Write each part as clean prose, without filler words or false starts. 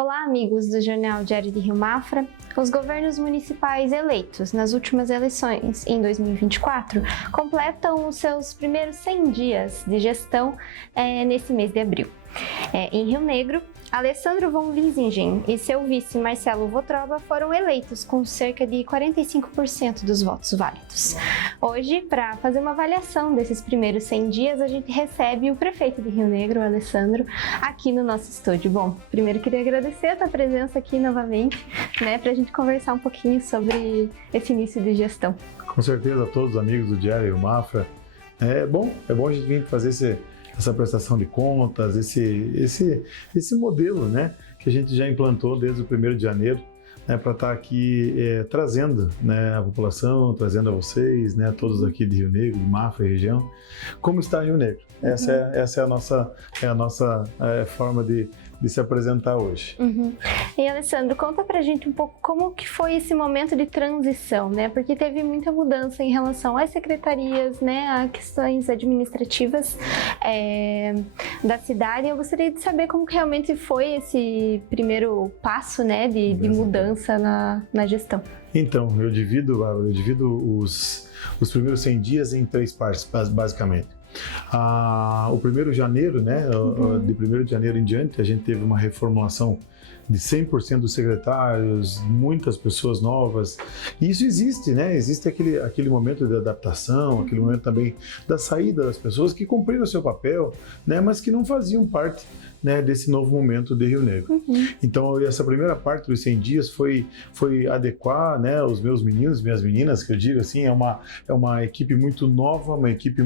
Olá, amigos do Jornal Diário de Rio Mafra. Os governos municipais eleitos nas últimas eleições em 2024 completam os seus primeiros 100 dias de gestão nesse mês de abril. Em Rio Negro, Alessandro von Wiesingen e seu vice Marcelo Votroba foram eleitos com cerca de 45% dos votos válidos. Hoje, para fazer uma avaliação desses primeiros 100 dias, a gente recebe o prefeito de Rio Negro, Alessandro, aqui no nosso estúdio. Bom, primeiro queria agradecer a tua presença aqui novamente, para a gente conversar um pouquinho sobre esse início de gestão. Com certeza, a todos os amigos do Diário Rio Mafra. É bom a gente vir fazer essa prestação de contas, esse modelo, que a gente já implantou desde o 1º de janeiro, para estar aqui trazendo, a população, trazendo a vocês, todos aqui de Rio Negro, de Mafra e região, como está Rio Negro. Essa é a nossa forma de se apresentar hoje. E Alessandro, conta pra gente um pouco como que foi esse momento de transição, porque teve muita mudança em relação às secretarias, a questões administrativas da cidade. Eu gostaria de saber como que realmente foi esse primeiro passo, de mudança na gestão. Então, eu divido os primeiros 100 dias em 3 partes, basicamente. O 1º de janeiro, de 1º de janeiro em diante, a gente teve uma reformulação de 100% dos secretários, muitas pessoas novas. E isso existe, Existe aquele momento de adaptação, aquele momento também da saída das pessoas que cumpriram o seu papel, mas que não faziam parte desse novo momento de Rio Negro. Então, essa primeira parte dos 100 dias foi adequar, os meus meninos, minhas meninas, que eu digo assim, é uma equipe muito nova, uma equipe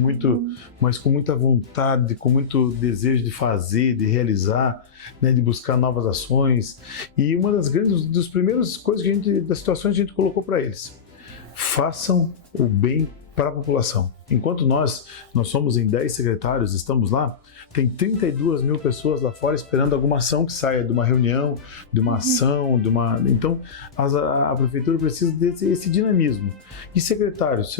mas com muita vontade, com muito desejo de fazer, de realizar, de buscar novas ações. E uma das primeiras coisas das situações que a gente colocou para eles: façam o bem para a população. Enquanto nós somos em 10 secretários, estamos lá, tem 32 mil pessoas lá fora esperando alguma ação que saia de uma reunião, de uma ação, Então, a prefeitura precisa desse dinamismo. E secretários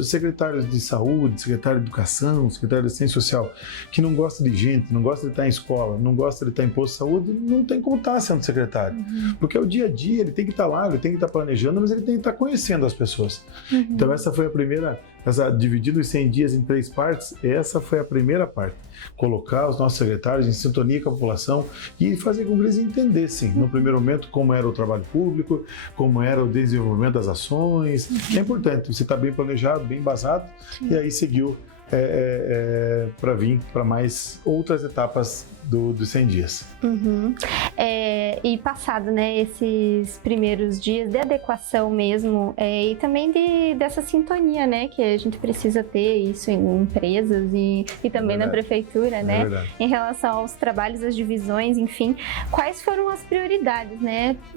de saúde, secretário de educação, secretário de assistência social, que não gosta de gente, não gosta de estar em escola, não gosta de estar em posto de saúde, não tem como estar sendo secretário. Porque é o dia a dia, ele tem que estar lá, ele tem que estar planejando, mas ele tem que estar conhecendo as pessoas. Então, essa foi a primeira, dividindo os 100 dias em 3 partes, essa foi a primeira parte. Colocar os nossos secretários em sintonia com a população e fazer com que eles entendessem, no primeiro momento, como era o trabalho público, como era o desenvolvimento das ações. É importante, você está bem planejado, bem embasado, e aí seguiu para vir para mais outras etapas dos 100 dias. E passado, esses primeiros dias de adequação mesmo, e também dessa sintonia, que a gente precisa ter isso em empresas e também na prefeitura, em relação aos trabalhos, às divisões, enfim. Quais foram as prioridades,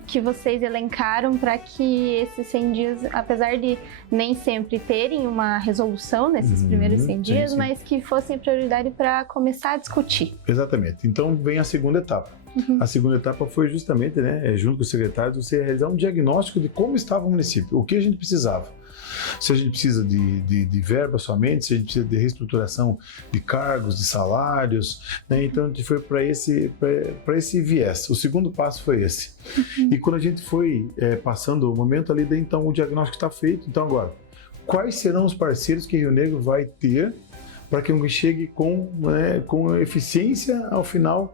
que vocês elencaram para que esses 100 dias, apesar de nem sempre terem uma resolução nesses primeiros 100 dias, sim, mas que fossem prioridade para começar a discutir? Exatamente. Então vem a segunda etapa. A segunda etapa foi justamente, junto com os secretários, você realizar um diagnóstico de como estava o município, o que a gente precisava. Se a gente precisa de verba somente, se a gente precisa de reestruturação de cargos, de salários, Então a gente foi para esse viés. O segundo passo foi esse. E quando a gente foi passando o momento ali, então o diagnóstico está feito. Então agora, quais serão os parceiros que Rio Negro vai ter para que chegue com eficiência ao final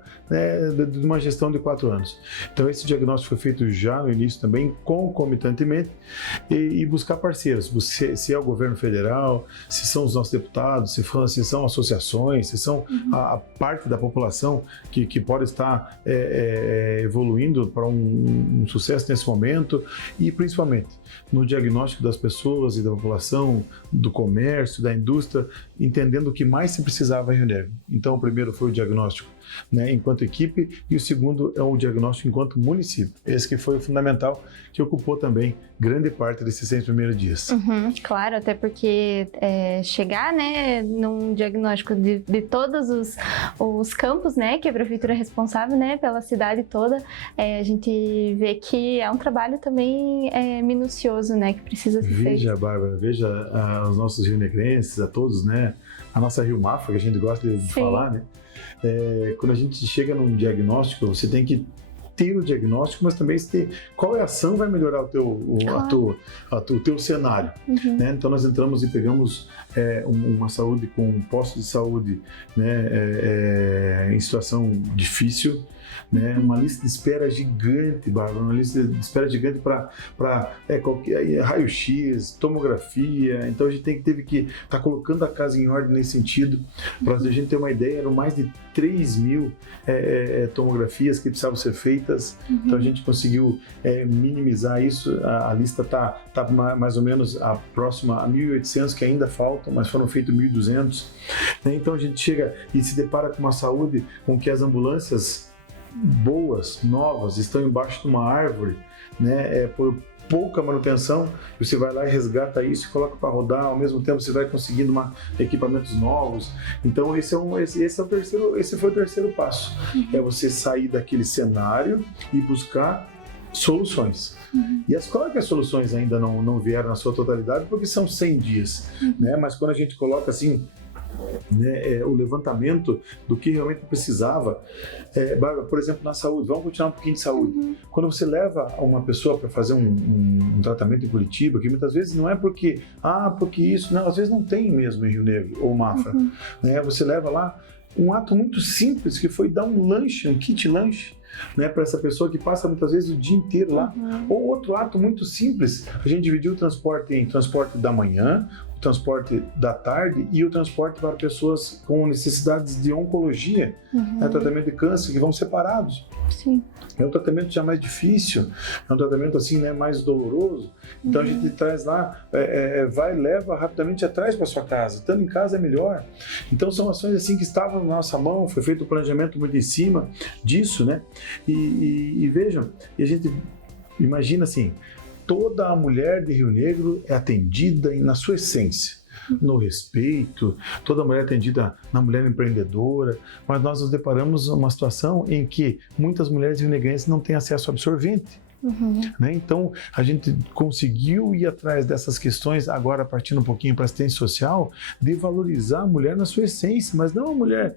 de uma gestão de 4 anos. Então esse diagnóstico foi feito já no início também, concomitantemente, e buscar parceiros, se é o governo federal, se são os nossos deputados, se são associações, se são a parte da população que pode estar evoluindo para um sucesso nesse momento, e principalmente no diagnóstico das pessoas e da população, do comércio, da indústria, entendendo o que mais se precisava em Rio Negro. Então, o primeiro foi o diagnóstico enquanto equipe, e o segundo é o diagnóstico enquanto município. Esse que foi o fundamental, que ocupou também grande parte desses 100 primeiros dias. Claro, até porque chegar num diagnóstico de todos os campos, que a prefeitura é responsável pela cidade toda, a gente vê que é um trabalho também minucioso, que precisa ser feito. Veja, Bárbara, veja os nossos rionegrenses, a todos, a nossa Rio Mafra, que a gente gosta de falar, quando a gente chega num diagnóstico, você tem que ter o diagnóstico, mas também ter qual é a ação vai melhorar o teu cenário. Né? Então nós entramos e pegamos uma saúde com um posto de saúde, né, em situação difícil, né? Uma lista de espera gigante, Bárbara, uma lista de espera gigante para raio-x, tomografia. Então a gente teve que estar colocando a casa em ordem nesse sentido. Para a gente ter uma ideia, eram mais de 3.000 tomografias que precisavam ser feitas. Então a gente conseguiu minimizar isso. A lista está mais ou menos próxima a 1.800 que ainda faltam, mas foram feitos 1.200. Então a gente chega e se depara com uma saúde com que as ambulâncias boas, novas, estão embaixo de uma árvore, né, por pouca manutenção, você vai lá e resgata isso e coloca para rodar, ao mesmo tempo você vai conseguindo equipamentos novos. Então esse foi o terceiro passo, é você sair daquele cenário e buscar soluções. E claro que as soluções ainda não vieram na sua totalidade, porque são 100 dias, né, mas quando a gente coloca assim, né, o levantamento do que realmente precisava, Bárbara, por exemplo, na saúde, vamos continuar um pouquinho de saúde. Quando você leva uma pessoa para fazer um tratamento em Curitiba, que muitas vezes não é porque isso, não, às vezes não tem mesmo em Rio Negro ou Mafra, né, você leva lá um ato muito simples, que foi dar um lanche, um kit lanche, né, para essa pessoa que passa muitas vezes o dia inteiro lá. Ou outro ato muito simples, a gente dividiu o transporte em transporte da manhã, o transporte da tarde e o transporte para pessoas com necessidades de oncologia, tratamento de câncer, que vão separados. Sim. É um tratamento já mais difícil, é um tratamento assim, né, mais doloroso. Então a gente traz lá, leva rapidamente atrás para sua casa. Estando em casa é melhor. Então são ações assim que estavam na nossa mão, foi feito um planejamento muito em cima disso, né? E vejam, e a gente imagina assim, toda a mulher de Rio Negro é atendida na sua essência, no respeito, toda mulher é atendida na mulher empreendedora, mas nós nos deparamos com uma situação em que muitas mulheres rionegrenses não têm acesso a absorvente. Né? Então a gente conseguiu ir atrás dessas questões, agora partindo um pouquinho para a assistência social, de valorizar a mulher na sua essência, mas não a mulher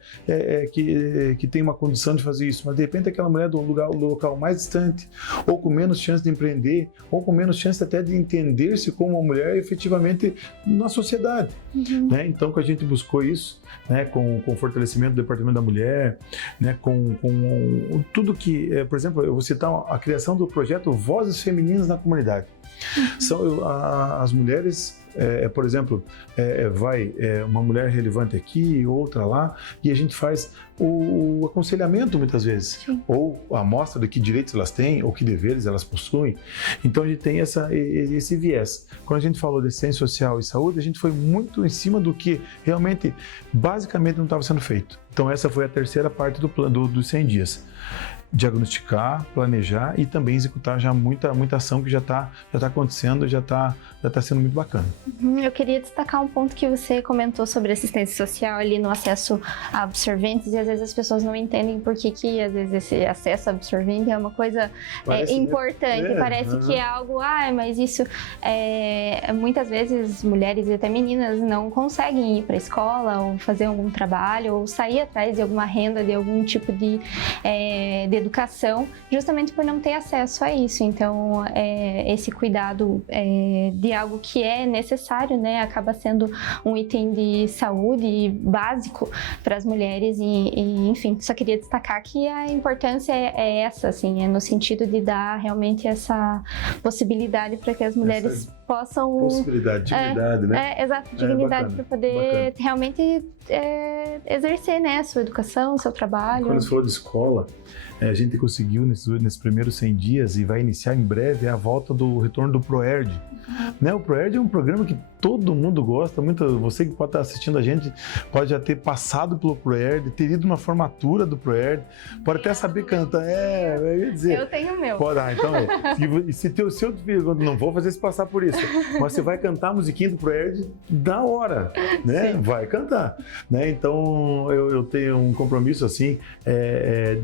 que tem uma condição de fazer isso, mas de repente aquela mulher do local mais distante, ou com menos chance de empreender, ou com menos chance até de entender-se como uma mulher efetivamente na sociedade. Né? Então que a gente buscou isso, né, com o fortalecimento do Departamento da Mulher, né, com tudo que, por exemplo, eu vou citar a criação do projeto Vozes Femininas na Comunidade. São as mulheres, por exemplo, vai uma mulher relevante aqui, outra lá, e a gente faz o aconselhamento muitas vezes, ou a amostra de que direitos elas têm, ou que deveres elas possuem. Então a gente tem esse viés. Quando a gente falou de ciência social e saúde, a gente foi muito em cima do que realmente, basicamente, não estava sendo feito. Então essa foi a terceira parte do plano dos 100 dias. Diagnosticar, planejar e também executar já muita ação que já está acontecendo, já está sendo muito bacana. Eu queria destacar um ponto que você comentou sobre assistência social ali no acesso a absorventes, e às vezes as pessoas não entendem por que às vezes esse acesso a absorvente é uma coisa importante, parece que é algo, mas isso muitas vezes mulheres e até meninas não conseguem ir para a escola ou fazer algum trabalho ou sair atrás de alguma renda, de algum tipo de educação, justamente por não ter acesso a isso. Então, esse cuidado de algo que é necessário, né, acaba sendo um item de saúde básico para as mulheres e, enfim, só queria destacar que a importância é essa, assim, no sentido de dar realmente essa possibilidade para que as mulheres possam... Possibilidade, dignidade, né? Exato, dignidade para poder realmente exercer, né, a sua educação, o seu trabalho. Quando você falou de escola, a gente conseguiu nesses primeiros 100 dias e vai iniciar em breve a volta do retorno do ProERD. Né? O ProERD é um programa que todo mundo gosta, você que pode estar assistindo a gente pode já ter passado pelo ProERD, ter ido numa formatura do ProERD, pode até saber cantar, eu ia dizer. Eu tenho o meu. Pode, então e se teu seu filho, não vou fazer se passar por isso, isso. Mas você vai cantar a musiquinha do ProErd da hora, né? Sim. Vai cantar, né? Então eu tenho um compromisso assim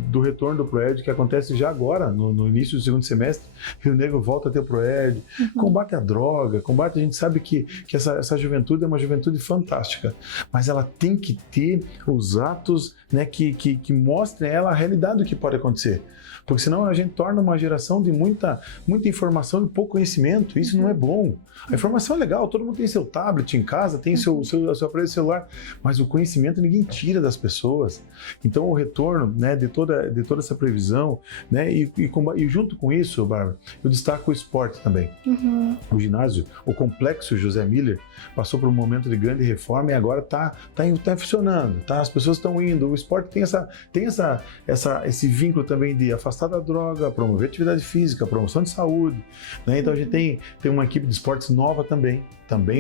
do retorno do ProErd que acontece já agora, no início do segundo semestre. Rio Negro volta a ter o ProErd, combate a droga, a gente sabe que essa juventude é uma juventude fantástica, mas ela tem que ter os atos, né, que mostrem a ela a realidade do que pode acontecer. Porque senão a gente torna uma geração de muita informação e pouco conhecimento. Isso não é bom. A informação é legal, todo mundo tem seu tablet em casa, tem seu aparelho celular, mas o conhecimento ninguém tira das pessoas. Então o retorno, né, de toda essa previsão, né, e junto com isso, Bárbara, eu destaco o esporte também. O ginásio, o complexo José Miller, passou por um momento de grande reforma e agora está funcionando, tá? As pessoas estão indo. O esporte tem esse vínculo também de afastar da droga, promover atividade física, promoção de saúde, né? Então a gente tem uma equipe de esportes nova também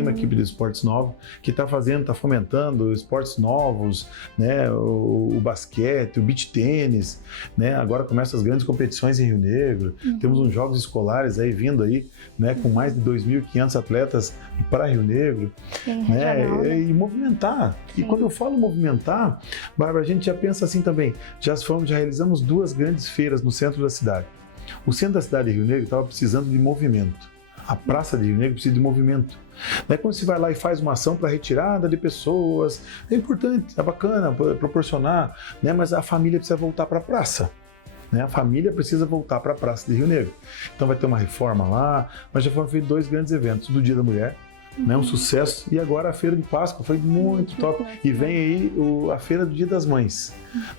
uma equipe de esportes nova que está fomentando esportes novos, né? O basquete, o beach tênis, né? Agora começam as grandes competições em Rio Negro, temos uns jogos escolares aí vindo aí, né? Com mais de 2.500 atletas para Rio Negro, né? E movimentar. Sim. E quando eu falo movimentar, Bárbara, a gente já pensa assim também, já realizamos 2 grandes feiras no centro da cidade. O centro da cidade de Rio Negro estava precisando de movimento. A Praça de Rio Negro precisa de movimento. Daí quando você vai lá e faz uma ação para retirada de pessoas, é importante, é bacana proporcionar, né? Mas a família precisa voltar para a praça. Né? A família precisa voltar para a Praça de Rio Negro. Então vai ter uma reforma lá, mas já foram feitos 2 grandes eventos, do Dia da Mulher, né? Um sucesso, e agora a Feira de Páscoa foi muito top, e vem aí a Feira do Dia das Mães,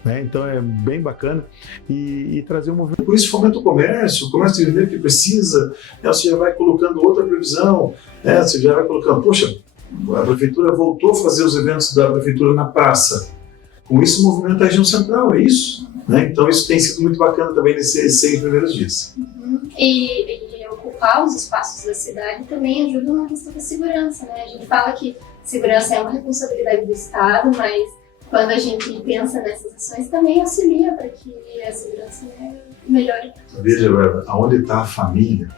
né? Então é bem bacana e trazer um movimento. Por isso fomenta o comércio de Rio Negro que precisa, né? Você já vai colocando outra previsão, né? Você já vai colocando, poxa, a prefeitura voltou a fazer os eventos da prefeitura na praça, com isso movimenta a região central, é isso, né? Então isso tem sido muito bacana também nesses 6 primeiros dias. E ocupar os espaços da cidade também ajuda na questão da segurança, né? A gente fala que segurança é uma responsabilidade do Estado, mas quando a gente pensa nessas ações também auxilia para que a segurança, né, melhore. Veja, aonde está a família,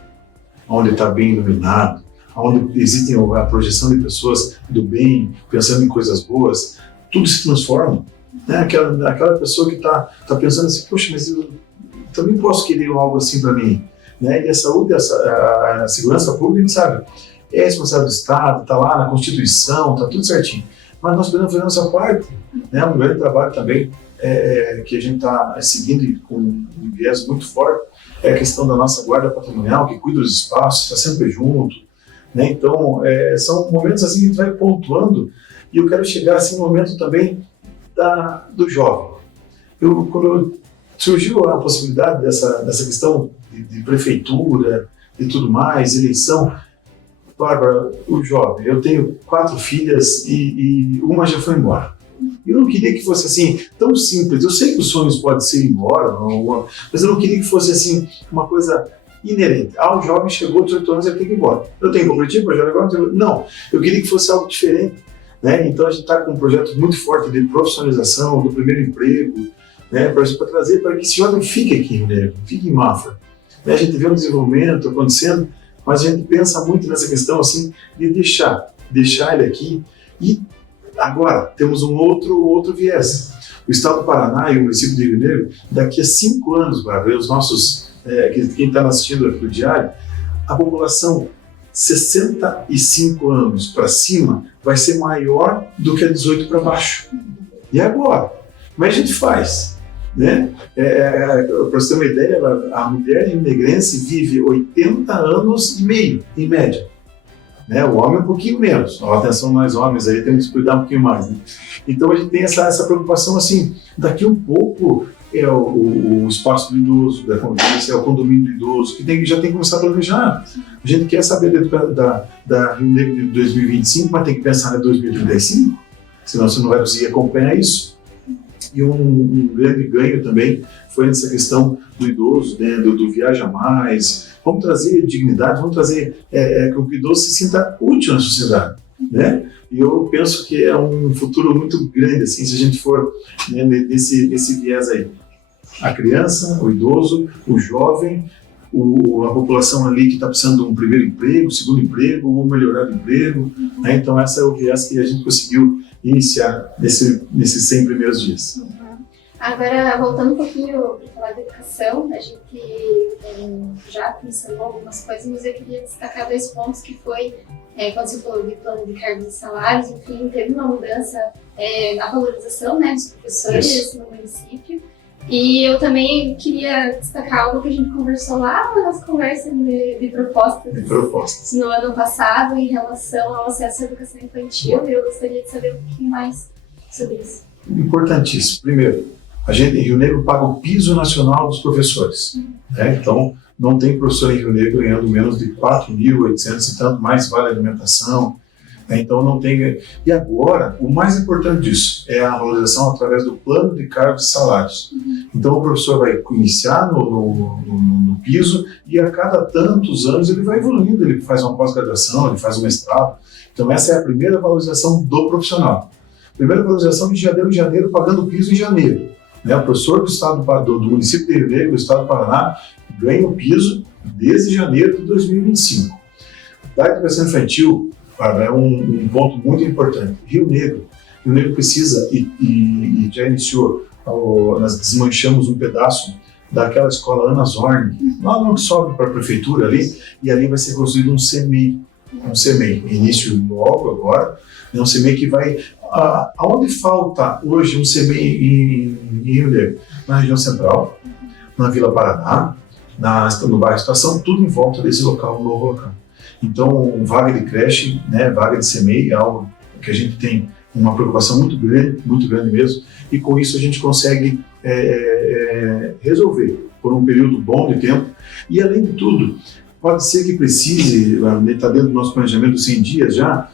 aonde está bem iluminado, aonde existe a projeção de pessoas do bem, pensando em coisas boas, tudo se transforma. Né? Aquela pessoa que está pensando assim, poxa, mas eu também posso querer algo assim para mim. Né? E a saúde, a segurança pública, a gente sabe, é responsável do Estado, está lá na Constituição, está tudo certinho. Mas nós podemos fazer a nossa parte, né? Um grande trabalho também que a gente está seguindo com um viés muito forte, é a questão da nossa guarda patrimonial, que cuida dos espaços, está sempre junto. Né? Então, são momentos assim que a gente vai pontuando, e eu quero chegar assim, no momento também do jovem. Quando surgiu a possibilidade dessa questão de prefeitura e tudo mais, eleição, Bárbara, o jovem, eu tenho 4 filhas e uma já foi embora. Eu não queria que fosse assim, tão simples. Eu sei que os sonhos podem ser ir embora, mas eu não queria que fosse assim, uma coisa inerente. O jovem chegou aos 18 anos, ele tem que ir embora. Eu tenho completivo para jogar agora? Não, eu queria que fosse algo diferente. Né? Então a gente está com um projeto muito forte de profissionalização, do primeiro emprego, né? para trazer para que esse jovem fique aqui em Rio Negro, fique em Mafra. Né? A gente vê um desenvolvimento acontecendo, mas a gente pensa muito nessa questão assim, de deixar ele aqui. E agora temos um outro viés. O Estado do Paraná e o município de Rio Negro, daqui a 5 anos, Bárbara, os nossos, quem está assistindo aqui no diário, a população 65 anos para cima vai ser maior do que a 18 para baixo. E agora? Como é que a gente faz? Né? Para você ter uma ideia, a mulher rio-negrense vive 80 anos e meio, em média. Né? O homem um pouquinho menos. Atenção, nós homens aí temos que cuidar um pouquinho mais. Né? Então a gente tem essa preocupação assim, daqui um pouco é o espaço do idoso, da convivência, é o condomínio do idoso, que já tem que começar a planejar. A gente quer saber da Rio Negro de 2025, mas tem que pensar em 2035, senão você não vai conseguir acompanhar isso. E um grande ganho também foi nessa questão do idoso, né, do Viaja Mais. Vamos trazer dignidade, vamos trazer que o idoso se sinta útil na sociedade. Né? E eu penso que é um futuro muito grande, assim, se a gente for, né, nesse viés aí. A criança, o idoso, o jovem, a população ali que está precisando de um primeiro emprego, segundo emprego, ou melhorar o emprego. Né? Então, essa é o viés que a gente conseguiu iniciar nesses 100 primeiros dias. Agora, voltando um pouquinho para falar da educação, a gente já pincelou algumas coisas, mas eu queria destacar 2 pontos que foi, quando você falou de plano de cargos e salários, enfim, teve uma mudança na valorização, né, dos professores no município. E eu também queria destacar algo que a gente conversou lá na nossa conversa de propostas no ano passado em relação ao acesso à educação infantil. Eu gostaria de saber um pouquinho mais sobre isso. Importantíssimo. Primeiro, a gente em Rio Negro paga o piso nacional dos professores. Né? Então, não tem professor em Rio Negro ganhando menos de 4.800 e tanto, mais vale alimentação. Né? Então, não tem... E agora, o mais importante disso é a valorização através do plano de cargos e salários. Então, o professor vai iniciar no piso e a cada tantos anos ele vai evoluindo, ele faz uma pós-graduação, ele faz um mestrado. Então, essa é a primeira valorização do profissional. Primeira valorização de janeiro, pagando o piso em janeiro. Né? O professor do município de Rio Negro, do estado do Paraná, ganha o piso desde janeiro de 2025. Da educação infantil, é um ponto muito importante. Rio Negro precisa, e já iniciou, nós desmanchamos um pedaço daquela escola Ana Zorn, lá no que sobe para a prefeitura ali, e ali vai ser construído um CEMEI, início logo agora, um CEMEI que vai... Aonde falta hoje um CEMEI em Rio Negro? Na região central, na Vila Paraná, no bairro Estação, tudo em volta desse local, um novo local. Então, vaga de creche, né, vaga de CEMEI é algo que a gente tem uma preocupação muito grande mesmo, e com isso a gente consegue resolver por um período bom de tempo. E além de tudo, pode ser que precise, está dentro do nosso planejamento dos 100 dias já,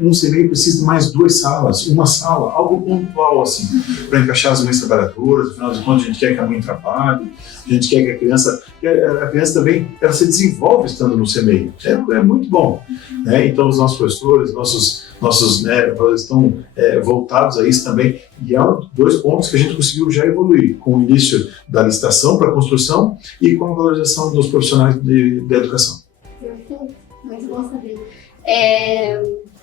um CEMEI precisa de mais 2 salas, uma sala, algo pontual assim, para encaixar as mães trabalhadoras. Afinal de contas, a gente quer que a mãe trabalhe, a gente quer que a criança também ela se desenvolve estando no CEMEI. É muito bom. Né? Então, os nossos professores, nossos estão voltados a isso também. E há 2 pontos que a gente conseguiu já evoluir, com o início da licitação para a construção e com a valorização dos profissionais da educação. Perfeito, muito bom saber.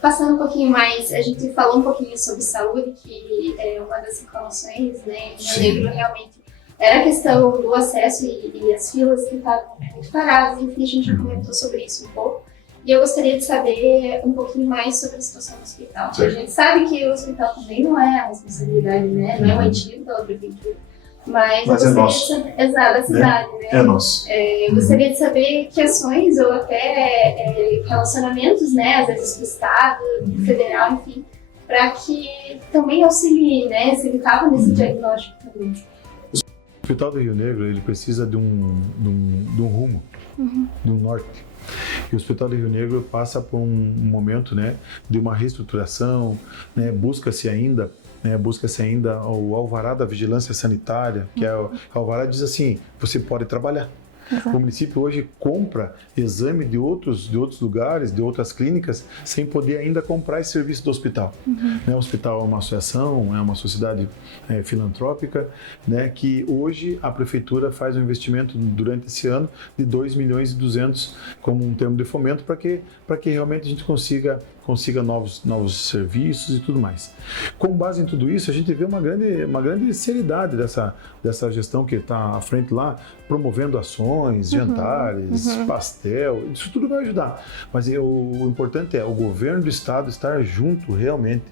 Passando um pouquinho mais, a gente falou um pouquinho sobre saúde, que é uma das reclamações, né, em Rio Negro realmente era a questão do acesso e as filas que estavam muito paradas, enfim, a gente já comentou sobre isso um pouco. E eu gostaria de saber um pouquinho mais sobre a situação do hospital. A gente sabe que o hospital também não é a responsabilidade, né, não é mantido pela prefeitura. Mas é nosso. Exato, da cidade, né? É nosso. Eu gostaria de saber que ações ou até relacionamentos, né, às vezes com o Estado, federal, enfim, para que também auxilie, né, se ele estava nesse diagnóstico também. O Hospital do Rio Negro, ele precisa de um rumo, de um norte. E o Hospital do Rio Negro passa por um momento, né, de uma reestruturação, né, busca-se ainda o alvará da vigilância sanitária, que é o alvará diz assim, você pode trabalhar. Exato. O município hoje compra exame de outros lugares, de outras clínicas, sem poder ainda comprar esse serviço do hospital. O hospital é uma associação, é uma sociedade filantrópica, né, que hoje a prefeitura faz um investimento durante esse ano de 2,2 milhões como um termo de fomento para que realmente a gente consiga novos serviços e tudo mais. Com base em tudo isso, a gente vê uma grande seriedade dessa gestão que está à frente lá, promovendo ações, jantares, pastel, isso tudo vai ajudar. Mas o importante é o governo do estado estar junto realmente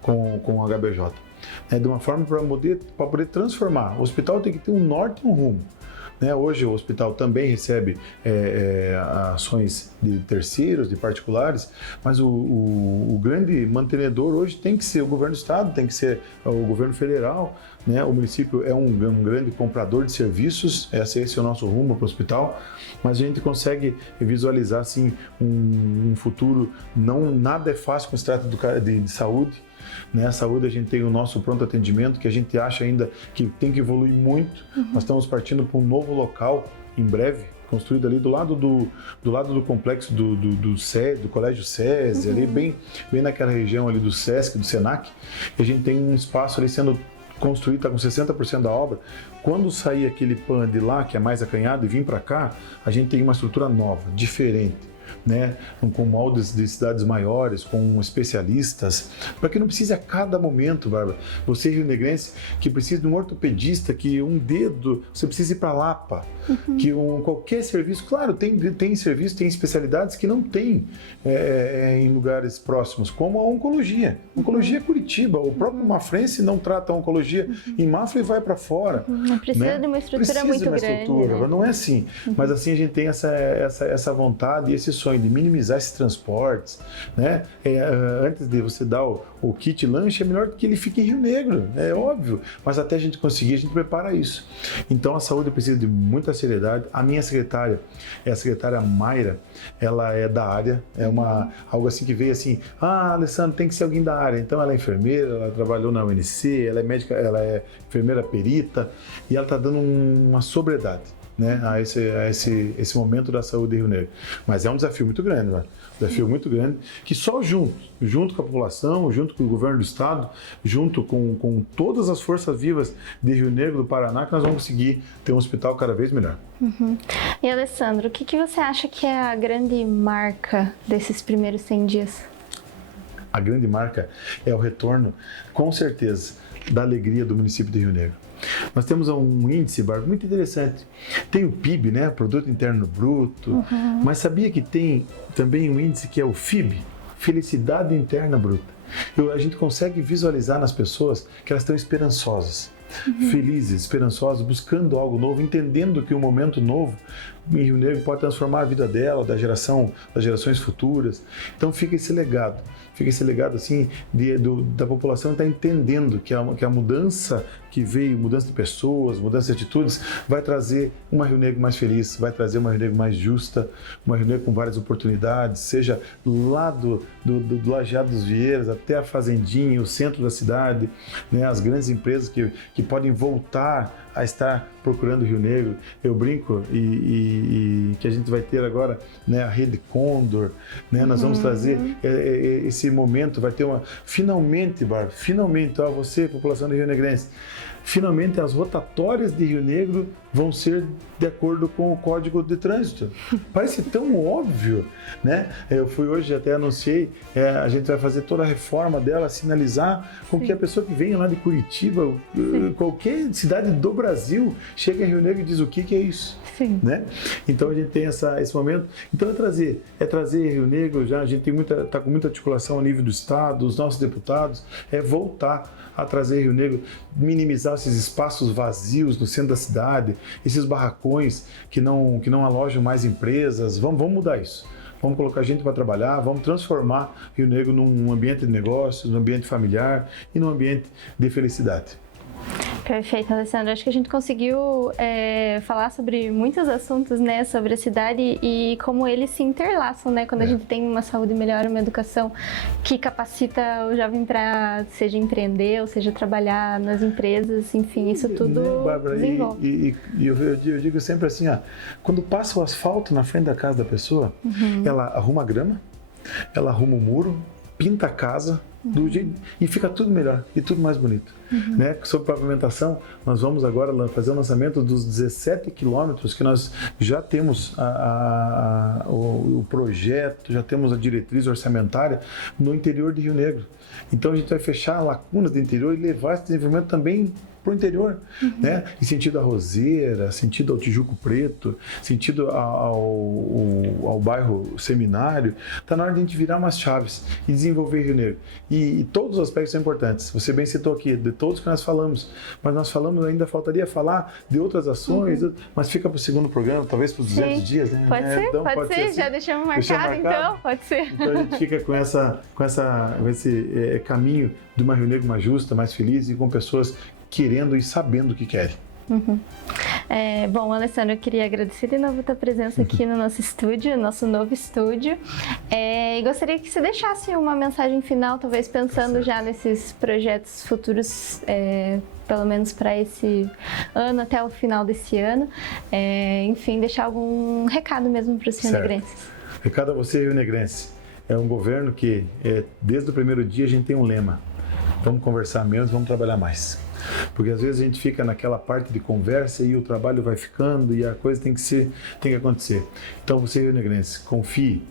com o HBJ, de uma forma para poder transformar. O hospital tem que ter um norte e um rumo. Hoje o hospital também recebe ações de terceiros, de particulares, mas o grande mantenedor hoje tem que ser o governo do estado, tem que ser o governo federal, né? O município é um grande comprador de serviços, esse é o nosso rumo para o hospital, mas a gente consegue visualizar assim, um futuro, nada é fácil quando se trata de saúde. A saúde, a gente tem o nosso pronto atendimento, que a gente acha ainda que tem que evoluir muito. Nós estamos partindo para um novo local, em breve, construído ali do lado do complexo do Colégio SESI, ali bem naquela região ali do SESC, do SENAC. E a gente tem um espaço ali sendo construído, está com 60% da obra. Quando sair aquele PAN de lá, que é mais acanhado, e vir para cá, a gente tem uma estrutura nova, diferente, né? Com moldes de cidades maiores, com especialistas, para que não precise a cada momento, Bárbara, você rio-negrense, que precisa de um ortopedista, que um dedo, você precisa ir para Lapa, que qualquer serviço, claro, tem serviço, tem especialidades que não tem em lugares próximos, como a oncologia. Oncologia é Curitiba, o próprio Mafrense não trata a oncologia em Mafra e vai para fora. Não precisa, né, de uma estrutura precisa muito de uma grande. Estrutura, Né? Não é assim, mas assim a gente tem essa vontade e esse sonho de minimizar esses transportes, né? Antes de você dar o kit lanche, é melhor que ele fique em Rio Negro, é óbvio, mas até a gente conseguir, a gente prepara isso. Então a saúde precisa de muita seriedade. A minha secretária é a secretária Mayra, ela é da área, algo assim que veio assim, Alessandro, tem que ser alguém da área. Então ela é enfermeira, ela trabalhou na UNC, ela é médica, ela é enfermeira perita, e ela está dando uma sobriedade, né, a esse momento da saúde em Rio Negro. Mas é um desafio muito grande, né? Desafio muito grande, que só junto com a população, junto com o governo do estado, junto com todas as forças vivas de Rio Negro, do Paraná, que nós vamos conseguir ter um hospital cada vez melhor. E Alessandro, o que você acha que é a grande marca desses primeiros 100 dias? A grande marca é o retorno, com certeza, da alegria do município de Rio Negro. Nós temos um índice, Bárbara, muito interessante. Tem o PIB, né, Produto Interno Bruto, mas sabia que tem também um índice que é o FIB, Felicidade Interna Bruta. A gente consegue visualizar nas pessoas que elas estão esperançosas, felizes, esperançosas, buscando algo novo, entendendo que um momento novo em Rio Negro pode transformar a vida dela, das gerações futuras. Então fica esse legado assim da população estar entendendo que a mudança que veio, mudança de pessoas, mudança de atitudes, vai trazer uma Rio Negro mais feliz, vai trazer uma Rio Negro mais justa, uma Rio Negro com várias oportunidades, seja lá do Lajeado dos Vieiras até a Fazendinha, o centro da cidade, né, as grandes empresas que podem voltar a estar procurando Rio Negro. Eu brinco e que a gente vai ter agora, né, a Rede Condor, né, nós vamos trazer esse momento, vai ter finalmente, Bárbara, você, população de Rio Negrense, finalmente as rotatórias de Rio Negro vão ser de acordo com o Código de Trânsito. Parece tão óbvio, né? Eu fui hoje, até anunciei, a gente vai fazer toda a reforma dela, sinalizar com que a pessoa que venha lá de Curitiba, qualquer cidade do Brasil, chega em Rio Negro e diz o que é isso. Sim. Né? Então a gente tem esse momento. Então é trazer Rio Negro, já a gente está com muita articulação a nível do estado, os nossos deputados, voltar a trazer Rio Negro, minimizar esses espaços vazios no centro da cidade, esses barracões que não alojam mais empresas. Vamos mudar isso. Vamos colocar gente para trabalhar, vamos transformar Rio Negro num ambiente de negócios, num ambiente familiar e num ambiente de felicidade. Perfeito, Alessandro. Acho que a gente conseguiu falar sobre muitos assuntos, né, sobre a cidade e como eles se interlaçam, né, quando a gente tem uma saúde melhor, uma educação que capacita o jovem para, seja empreender, ou seja, trabalhar nas empresas, enfim, isso tudo, né, Bárbara, desenvolve. Eu digo sempre assim, quando passa o asfalto na frente da casa da pessoa, ela arruma a grama, ela arruma o muro, pinta a casa, e fica tudo melhor e tudo mais bonito. Né? Sobre pavimentação, nós vamos agora fazer o lançamento dos 17 quilômetros que nós já temos o projeto, já temos a diretriz orçamentária no interior de Rio Negro. Então a gente vai fechar lacunas do interior e levar esse desenvolvimento também para o interior, né? Em sentido à Roseira, sentido ao Tijuco Preto, sentido ao bairro Seminário. Está na hora de a gente virar umas chaves e desenvolver Rio Negro. E todos os aspectos são importantes. Você bem citou aqui, de todos que nós falamos, mas nós falamos, ainda faltaria falar de outras ações, mas fica para o segundo programa, talvez para os 200 dias, né? Pode ser, então, pode ser. assim. Já deixamos marcado, então, pode ser. Então a gente fica com esse caminho de uma Rio Negro mais justa, mais feliz e com pessoas querendo e sabendo o que querem. Bom, Alessandro, eu queria agradecer de novo a tua presença aqui no nosso estúdio, nosso novo estúdio, e gostaria que você deixasse uma mensagem final, talvez pensando já nesses projetos futuros, pelo menos para esse ano, até o final desse ano, enfim, deixar algum recado mesmo para os rio-negrenses. Recado a você, rio-negrense. É um governo que, desde o primeiro dia, a gente tem um lema: vamos conversar menos, vamos trabalhar mais. porque às vezes a gente fica naquela parte de conversa e o trabalho vai ficando e a coisa tem que acontecer. Então você, rionegrense, confie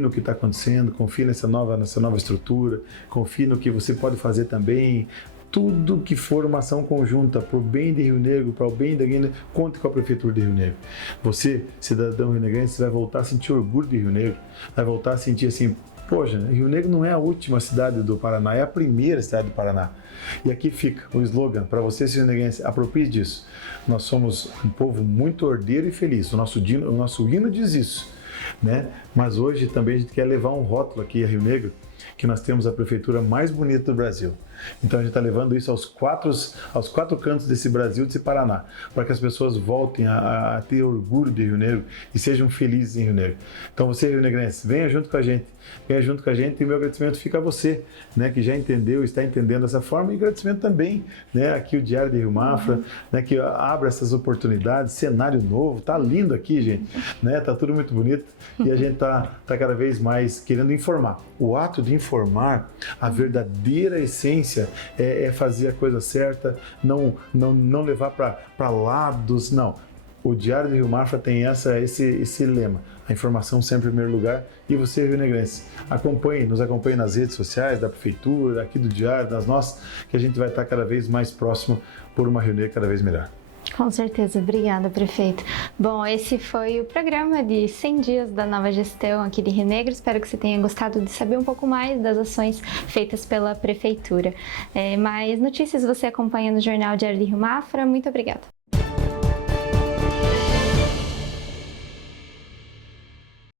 no que está acontecendo, confie nessa nova estrutura, confie no que você pode fazer também. Tudo que for uma ação conjunta para o bem de Rio Negro, para o bem da Guiné, conte com a Prefeitura de Rio Negro. Você, cidadão rionegrense, vai voltar a sentir orgulho de Rio Negro, vai voltar a sentir assim, poxa, Rio Negro não é a última cidade do Paraná, é a primeira cidade do Paraná. E aqui fica o slogan para você, rionegrense, aproprie disso. Nós somos um povo muito ordeiro e feliz, o nosso hino diz isso, né? Mas hoje também a gente quer levar um rótulo aqui a Rio Negro, que nós temos a prefeitura mais bonita do Brasil. Então a gente está levando isso aos quatro cantos desse Brasil, desse Paraná, para que as pessoas voltem a ter orgulho de Rio Negro e sejam felizes em Rio Negro. Então você, rionegrense, venha junto com a gente e o meu agradecimento fica a você, né, que já entendeu, está entendendo dessa forma, e agradecimento também, né, aqui o Diário de Rio Mafra, né, que abre essas oportunidades, cenário novo, tá lindo aqui, gente, né, tá tudo muito bonito e a gente tá cada vez mais querendo informar. O ato de informar, a verdadeira essência é fazer a coisa certa, não levar para lados, não. O Diário de Rio Mafra tem esse lema, a informação sempre em primeiro lugar. E você, rionegrense, nos acompanhe nas redes sociais da Prefeitura, aqui do Diário, das nossas, que a gente vai estar cada vez mais próximo por uma Rio Negro cada vez melhor. Com certeza, obrigada, prefeito. Bom, esse foi o programa de 100 dias da nova gestão aqui de Rio Negro. Espero que você tenha gostado de saber um pouco mais das ações feitas pela prefeitura. Mais notícias você acompanha no Jornal Diário de Rio Mafra. Muito obrigada.